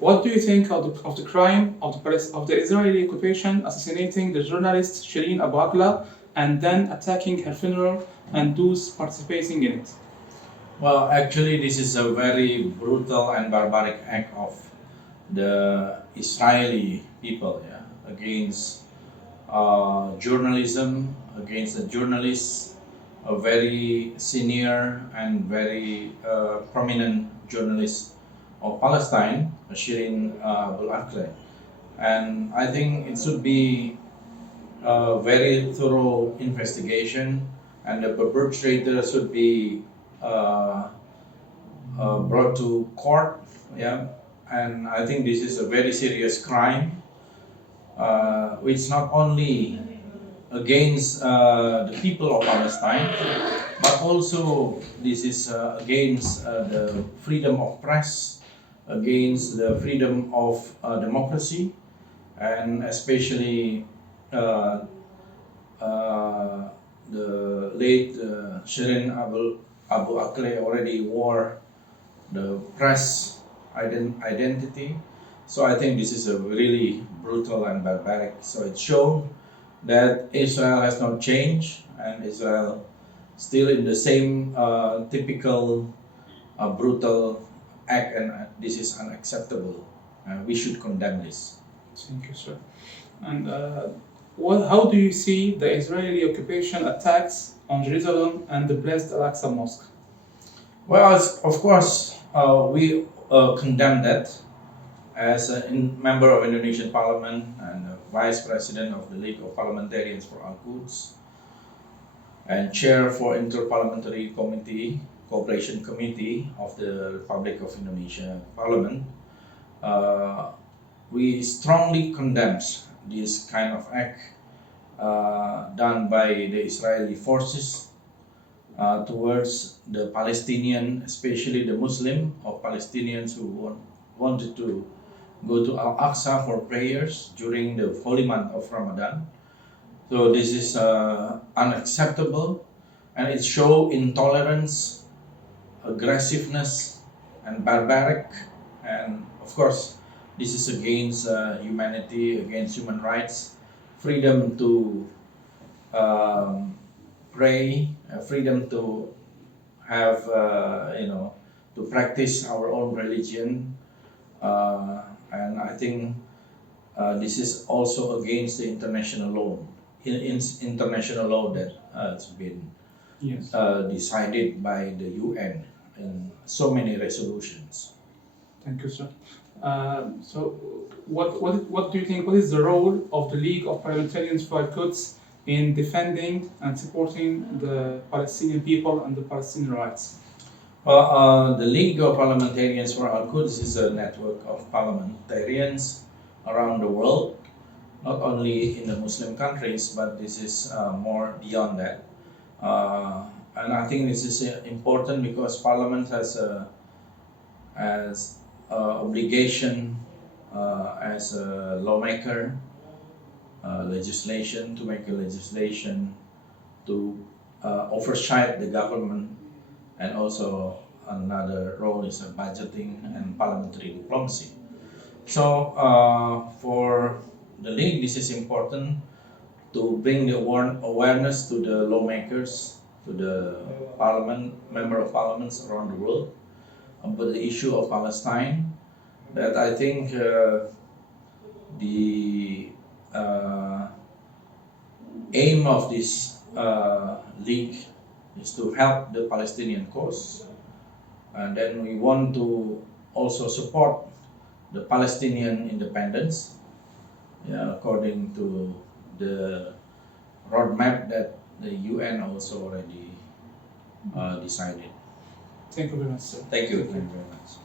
What do you think of the crime of the Israeli occupation assassinating the journalist Shereen Abu Aqleh and then attacking her funeral and those participating in it? Well, actually, this is a very brutal and barbaric act of the Israeli people, yeah, against journalism, against the journalists, a very senior and very prominent journalist of Palestine, Shereen Abu Aqleh. And I think it should be a very thorough investigation, and the perpetrator should be uh, brought to court. Yeah, and I think this is a very serious crime, which not only against the people of Palestine, but also this is against the freedom of press, against the freedom of democracy, and especially uh, uh, the late Shereen Abu Aqleh already wore the press identity. So I think this is a really brutal and barbaric. So it's shown that Israel has not changed, and Israel still in the same typical brutal act, and this is unacceptable. We should condemn this. Thank you, sir. And how do you see the Israeli occupation attacks on Jerusalem and the blessed Al-Aqsa Mosque? Well, of course, we condemn that as a member of Indonesian Parliament and Vice President of the League of Parliamentarians for Al-Quds and Chair for Inter-Parliamentary Cooperation Committee of the Republic of Indonesia Parliament. We strongly condemn this kind of act done by the Israeli forces towards the Palestinian, especially the Muslim or Palestinians who wanted to go to Al-Aqsa for prayers during the holy month of Ramadan. So this is unacceptable, and it shows intolerance, aggressiveness, and barbaric. And of course, this is against humanity, against human rights, freedom to pray, freedom to have, to practice our own religion. And I think this is also against the international law, international law that has been Yes. Decided by the UN in so many resolutions. Thank you, sir. So, what do you think? What is the role of the League of Parliamentarians for Al-Quds in defending and supporting the Palestinian people and the Palestinian rights? Well, the League of Parliamentarians for Al-Quds is a network of parliamentarians around the world, not only in the Muslim countries, but this is more beyond that. And I think this is important because Parliament has obligation as a lawmaker, legislation to make a legislation to oversight the government, and also another role is budgeting and parliamentary diplomacy. So for the league, this is important to bring the awareness to the lawmakers, to the member of parliaments around the world about the issue of Palestine. That I think the aim of this league is to help the Palestinian cause, and then we want to also support the Palestinian independence, according to the roadmap that the UN also already decided. Thank you very much, sir. Thank you very much.